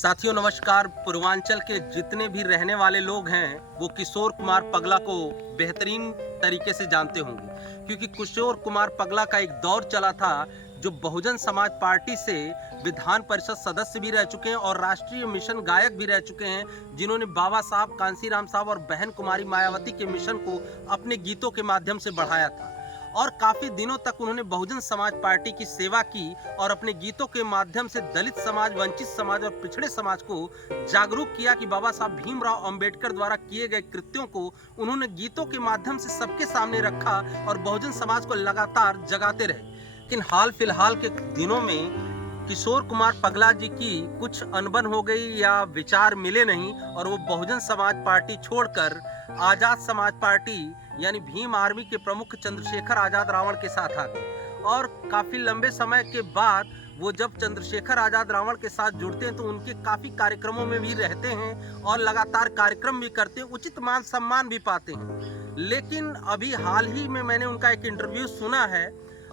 साथियों नमस्कार। पूर्वांचल के जितने भी रहने वाले लोग हैं वो किशोर कुमार पगला को बेहतरीन तरीके से जानते होंगे, क्योंकि किशोर कुमार पगला का एक दौर चला था जो बहुजन समाज पार्टी से विधान परिषद सदस्य भी रह चुके हैं और राष्ट्रीय मिशन गायक भी रह चुके हैं, जिन्होंने बाबा साहब, कांसीराम साहब और बहन कुमारी मायावती के मिशन को अपने गीतों के माध्यम से बढ़ाया था। और काफी दिनों तक उन्होंने बहुजन समाज पार्टी की सेवा की और अपने गीतों के माध्यम से दलित समाज, वंचित समाज और पिछड़े समाज को जागरूक किया कि बाबा साहब भीमराव अंबेडकर द्वारा किए गए कृत्यों को उन्होंने गीतों के माध्यम से सबके सामने रखा और बहुजन समाज को लगातार जगाते रहे। लेकिन हाल फिलहाल के दिनों में किशोर कुमार पगला जी की कुछ अनबन हो गई या विचार मिले नहीं और वो बहुजन समाज पार्टी छोड़कर आजाद समाज पार्टी यानी भीम आर्मी के प्रमुख चंद्रशेखर आजाद रावण के साथ आ गए। और काफी लंबे समय के बाद वो जब चंद्रशेखर आजाद रावण के साथ जुड़ते हैं तो उनके काफी कार्यक्रमों में भी रहते हैं और लगातार कार्यक्रम भी करते हैं, उचित मान सम्मान भी पाते हैं। लेकिन अभी हाल ही में मैंने उनका एक इंटरव्यू सुना है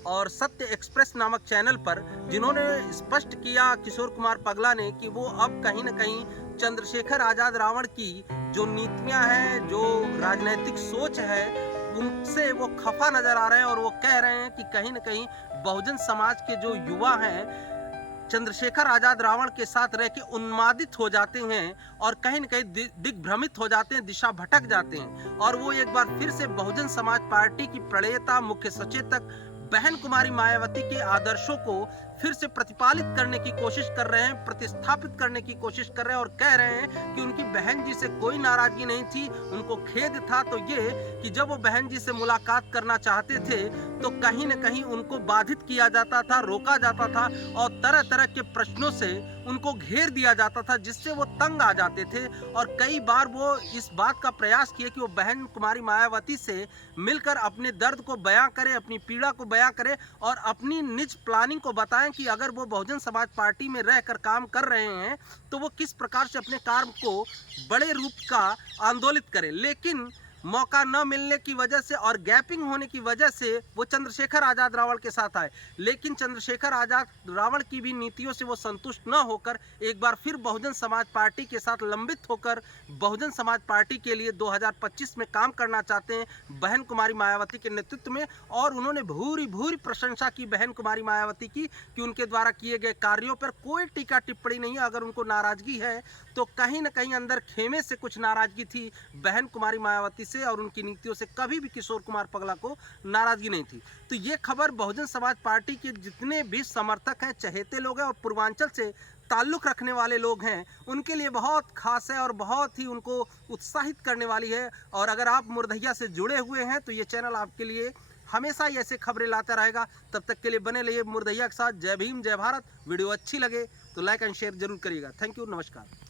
और सत्य एक्सप्रेस नामक चैनल पर, जिन्होंने स्पष्ट किया किशोर कुमार पगला ने कि वो अब कहीं न कहीं चंद्रशेखर आजाद रावण की जो नीतियां हैं, जो राजनीतिक सोच है, उनसे वो खफा नजर आ रहे हैं और वो कह रहे हैं कि कहीं न कहीं बहुजन समाज के जो युवा हैं चंद्रशेखर आजाद रावण के साथ रह के उन्मादित हो जाते हैं और कहीं न कहीं दिग्भ्रमित हो जाते हैं, दिशा भटक जाते हैं। और वो एक बार फिर से बहुजन समाज पार्टी की प्रणेता, मुख्य सचेतक बहन कुमारी मायावती के आदर्शों को फिर से प्रतिपालित करने की कोशिश कर रहे हैं, प्रतिस्थापित करने की कोशिश कर रहे हैं और कह रहे हैं कि उनकी बहन जी से कोई नाराजगी नहीं थी, उनको खेद था तो ये कि जब वो बहन जी से मुलाकात करना चाहते थे तो कहीं न कहीं उनको बाधित किया जाता था, रोका जाता था और तरह तरह के प्रश्नों से उनको घेर दिया जाता था, जिससे वो तंग आ जाते थे। और कई बार वो इस बात का प्रयास किए कि वो बहन कुमारी मायावती से मिलकर अपने दर्द को बयां करें, अपनी पीड़ा को बयां करें और अपनी निज प्लानिंग को बताएं कि अगर वो बहुजन समाज पार्टी में रहकर काम कर रहे हैं तो वो किस प्रकार से अपने कार्य को बड़े रूप का आंदोलित करें। लेकिन मौका न मिलने की वजह से और गैपिंग होने की वजह से वो चंद्रशेखर आजाद रावण के साथ आए। लेकिन चंद्रशेखर आजाद रावण की भी नीतियों से वो संतुष्ट न होकर एक बार फिर बहुजन समाज पार्टी के साथ लंबित होकर बहुजन समाज पार्टी के लिए 2025 में काम करना चाहते हैं बहन कुमारी मायावती के नेतृत्व में। और उन्होंने भूरी भूरी प्रशंसा की बहन कुमारी मायावती की कि उनके द्वारा किए गए कार्यों पर कोई टीका टिप्पणी नहीं है। अगर उनको नाराजगी है तो कहीं न कहीं अंदर खेमे से कुछ नाराजगी थी बहन कुमारी मायावती से और उनकी नीतियों से। कभी भी किशोर कुमार पगला को नाराजगी नहीं थी। तो ये खबर बहुजन समाज पार्टी के जितने भी समर्थक हैं, चहेते लोग हैं और पूर्वांचल से ताल्लुक़ रखने वाले लोग हैं, उनके लिए बहुत खास है और बहुत ही उनको उत्साहित करने वाली है। और अगर आप मुर्दहिया से जुड़े हुए हैं तो ये चैनल आपके लिए हमेशा ही ऐसे खबरें लाता रहेगा। तब तक के लिए बने रहिए मुर्दहिया के साथ। जय भीम, जय भारत। वीडियो अच्छी लगे तो लाइक एंड शेयर जरूर करिएगा। थैंक यू, नमस्कार।